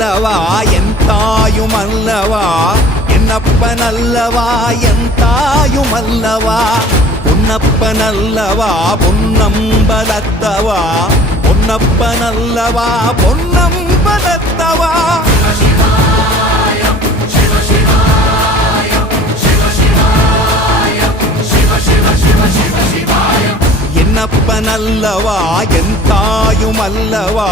அல்லவா என் தாயும் அல்லவா என்னப்பன் அல்லவா என் தாயும் அல்லவா பொன்னப்பன் அல்லவா பொன்னம்பலத்தவா பொன்னப்பன் அல்லவா பொன்னம்பலத்தவா என்னப்பன் அல்லவா என் தாயும் அல்லவா